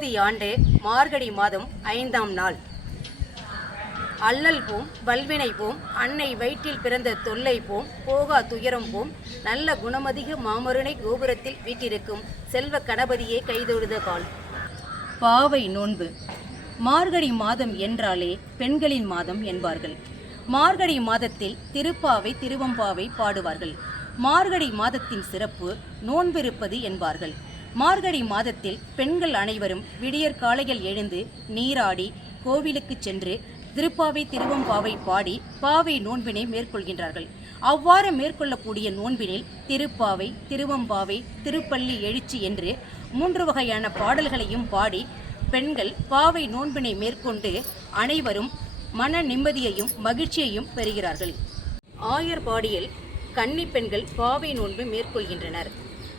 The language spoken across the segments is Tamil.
குரோதி ஆண்டு மார்கழி மாதம் ஐந்தாம் நாள். அல்லல் போம் வல்வினை போம் அன்னை வயிற்றில் பிறந்த தொல்லை போம் போகா துயரம் போம் நல்ல குணமதிக மாமருணை கோபுரத்தில் வீட்டிருக்கும் செல்வ கணபதியே கைதொழுத கால். பாவை நோன்பு. மார்கழி மாதம் என்றாலே பெண்களின் மாதம் என்பார்கள். மார்கழி மாதத்தில் திருப்பாவை திருவம்பாவை பாடுவார்கள். மார்கழி மாதத்தின் சிறப்பு நோன்பிருப்பது என்பார்கள். மார்கழி மாதத்தில் பெண்கள் அனைவரும் விடியற் காலையில் எழுந்து நீராடி கோவிலுக்கு சென்று திருப்பாவை திருவம்பாவை பாடி பாவை நோன்பினை மேற்கொள்கின்றார்கள். அவ்வாறு மேற்கொள்ளக்கூடிய நோன்பினில் திருப்பாவை திருவம்பாவை திருப்பள்ளி எழுச்சி என்று மூன்று வகையான பாடல்களையும் பாடி பெண்கள் பாவை நோன்பினை மேற்கொண்டு அனைவரும் மன நிம்மதியையும் மகிழ்ச்சியையும் பெறுகிறார்கள். ஆயர்பாடியில் கன்னி பெண்கள் பாவை நோன்பு மேற்கொள்கின்றனர்.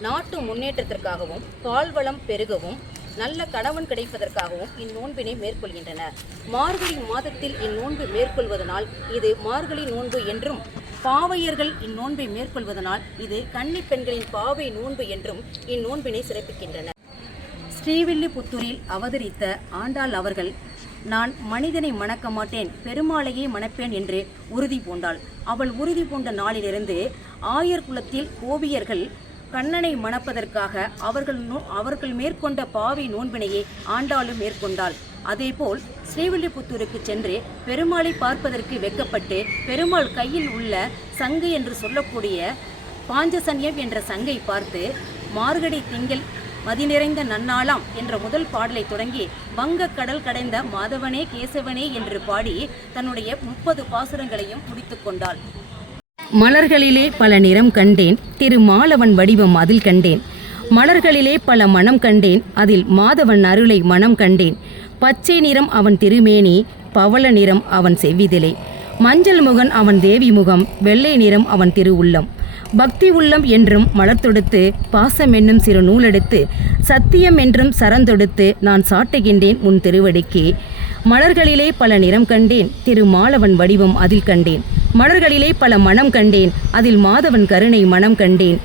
நாட்டு முன்னேற்றத்திற்காகவும் பால்வளம் பெருகவும் நல்ல கணவன் கிடைப்பதற்காகவும் இந்நோன்பினை மேற்கொள்கின்றனர் மார்கழி மாதத்தில் இந்நோன்பு மேற்கொள்வதனால் இது மார்கழி நோன்பு என்றும் பாவையர்கள் இந்நோன்பை மேற்கொள்வதனால் இது கன்னி பெண்களின் பாவை நோன்பு என்றும் இந்நோன்பினை சிறப்பிக்கின்றனர் ஸ்ரீவில்லிபுத்தூரில் அவதரித்த ஆண்டாள் அவர்கள் நான் மனிதனை மணக்க மாட்டேன் பெருமாளையே மணப்பேன் என்று உறுதி பூண்டாள். அவள் உறுதி பூண்ட நாளிலிருந்து ஆயர் குலத்தில் கோபியர்கள் கண்ணனை மணப்பதற்காக அவர்கள் நோ- அவர்கள் மேற்கொண்ட பாவி நோன்பினையே ஆண்டாளும் மேற்கொண்டாள். அதேபோல் ஸ்ரீவில்லிபுத்தூருக்கு சென்று பெருமாளை பார்ப்பதற்கு வெக்கப்பட்டு பெருமாள் கையில் உள்ள சங்கு என்று சொல்லக்கூடிய பாஞ்சசன்யம் என்ற சங்கை பார்த்து மார்கடி திங்கள் மதி நிறைந்த நன்னாளாம் என்ற முதல் பாடலை தொடங்கி வங்கக் கடல் கடைந்த மாதவனே கேசவனே என்று பாடி தன்னுடைய முப்பது பாசுரங்களையும் முடித்து கொண்டாள். மலர்களிலே பல நிறம் கண்டேன் திரு மாலவன் வடிவம் அதில் கண்டேன். மலர்களிலே பல மனம் கண்டேன் அதில் மாதவன் அருளை மனம் கண்டேன். பச்சை நிறம் அவன் திருமேனி பவள நிறம் அவன் செவ்விதிலே. மஞ்சள் முகன் அவன் தேவி முகம் வெள்ளை நிறம் அவன் திரு உள்ளம் பக்தி உள்ளம் என்றும் மலர் தொடுத்து பாசம் என்னும் சிறு நூலெடுத்து சத்தியம் என்றும் சரந்தொடுத்து நான் சாட்டுகின்றேன் உன் திருவடிக்கே. மலர்களிலே பல நிறம் கண்டேன் திரு மாலவன் வடிவம் அதில் கண்டேன். மலர்களிலே பல மனம் கண்டேன். அதில் மாதவன் கருணை மனம் கண்டேன்.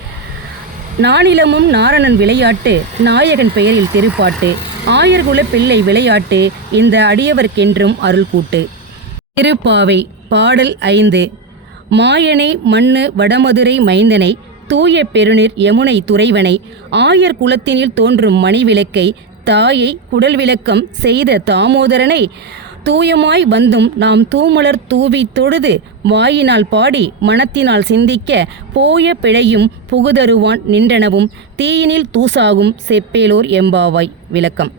நானிலமும் நாரணன் விளையாட்டு நாயகன் பெயரில் திருப்பாட்டு ஆயர்குல பிள்ளை விளையாட்டு இந்த அடியவர்க்கென்றும் அருள் கூட்டு திருப்பாவை பாடல் ஐந்து. மாயனை மண்ணு வடமதுரை மைந்தனை தூய பெருநீர் யமுனை துறைவனை ஆயர் குலத்தினில் தோன்றும் மணிவிளக்கை தாயை குடல் விளக்கம் செய்த தாமோதரனை தூயமாய் வந்தும் நாம் தூமலர் தூவி தொழுது வாயினால் பாடி மனத்தினால் சிந்திக்க போய பிழையும் புகுதருவான் நின்றனவும் தீயினில் தூசாகும் செப்பேலோர் எம்பாவாய். விளக்கம்.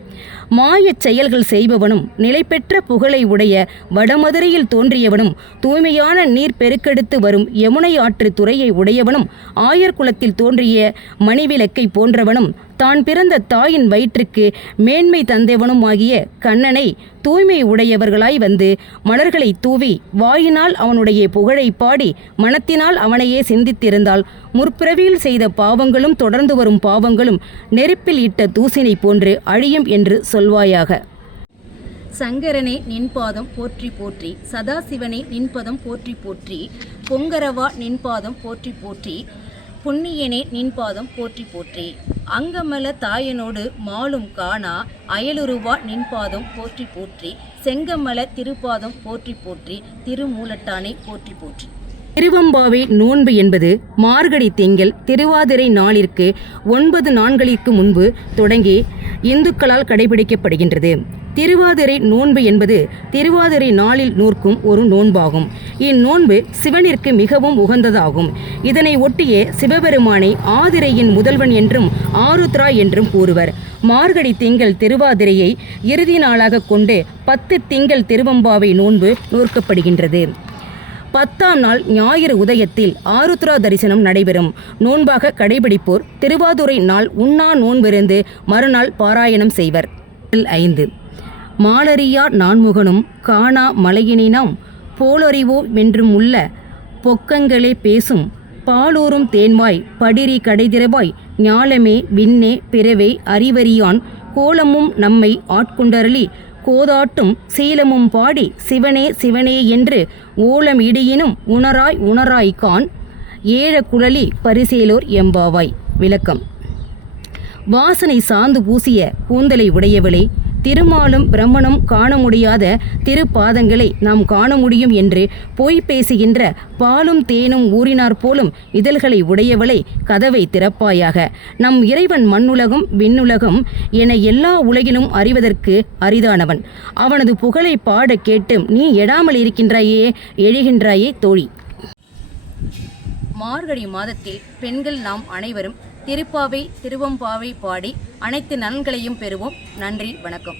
மாயச் செயல்கள் செய்பவனும் நிலைபெற்ற புகழை உடைய வடமதுரையில் தோன்றியவனும் தூய்மையான நீர் பெருக்கெடுத்து வரும் யமுனை ஆற்று துறையை உடையவனும் ஆயர் குலத்தில் தோன்றிய மணிவிளக்கை போன்றவனும் தான் பிறந்த தாயின் வயிற்றுக்கு மேன்மை தந்தவனும் ஆகிய கண்ணனை தூய்மை உடையவர்களாய் வந்து மலர்களை தூவி வாயினால் அவனுடைய புகழை பாடி மனத்தினால் அவனையே சிந்தித்திருந்தால் முற்பிறவியில் செய்த பாவங்களும் தொடர்ந்து வரும் பாவங்களும் நெருப்பில் இட்ட தூசினை போன்று அழியும் என்று சொல்வாயாக. சங்கரனே நின்பாதம் போற்றி போற்றி. சதாசிவனே நின்பதம் போற்றி போற்றி. பொங்கரவா நின்பாதம் போற்றி போற்றி. புண்ணியனே நின்பாதம் போற்றி போற்றி. அங்கமல தாயனோடு மாலும் காணா அயலுருவா நின்பாதம் போற்றி போற்றி செங்கமல திருப்பாதம் போற்றி போற்றி திருமூலட்டானை போற்றி போற்றி. திருவம்பாவை நோன்பு என்பது மார்கழி திங்கள் திருவாதிரை நாளிற்கு ஒன்பது நாட்களிற்கு முன்பு தொடங்கி இந்துக்களால் கடைபிடிக்கப்படுகின்றது. திருவாதிரை நோன்பு என்பது திருவாதிரை நாளில் நூற்கும் ஒரு நோன்பாகும். இந்நோன்பு சிவனிற்கு மிகவும் உகந்ததாகும். இதனை ஒட்டிய சிவபெருமானை ஆதிரையின் முதல்வன் என்றும் ஆருத்ரா என்றும் கூறுவர். மார்கழி திங்கள் திருவாதிரையை இறுதி நாளாக கொண்டு பத்து திங்கள் திருவம்பாவை நோன்பு நோற்கப்படுகின்றது. பத்தாம் நாள் ஞாயிறு உதயத்தில் ஆருத்ரா தரிசனம் நடைபெறும். நோன்பாக கடைபிடிப்போர் திருவாதுரை நாள் உண்ணா நோன்பிருந்து மறுநாள் பாராயணம் செய்வர். ஐந்து. மாலரியா நான்முகனும் காணா மலையினினாம் போலறிவோ வென்றும் உள்ள பொக்கங்களே பேசும். பாலூரும் தேன்வாய் படிரி கடைதிரவாய் ஞாலமே விண்ணே பிறவே அறிவறியான். கோலமும் நம்மை ஆட்கொண்டரளி கோதாட்டும் சீலமும் பாடி சிவனே சிவனே என்று ஓலம் இடியினும் உணராய் உணராய் கான் ஏழ குழலி பரிசேலோர் எம்பாவாய். விளக்கம். வாசனை சாந்து பூசிய கூந்தலை உடையவளே திருமாலும் பிரம்மனும் காண முடியாத திருப்பாதங்களை நாம் காண முடியும் என்று பொய் பேசுகின்ற பாலும் தேனும் ஊறினார் போலும் இதழ்களை உடையவளை கதவை திறப்பாயாக. நம் இறைவன் மண்ணுலகம் விண்ணுலகம் என எல்லா உலகிலும் அறிவதற்கு அரிதானவன். அவனது புகழை பாட கேட்டும் நீ எடாமல் இருக்கின்றாயே எழுகின்றாயே தோழி. மார்கழி மாதத்தில் பெண்கள் நாம் அனைவரும் திருப்பாவை திருவம்பாவை பாடி அனைத்து நலன்களையும் பெறுவோம். நன்றி வணக்கம்.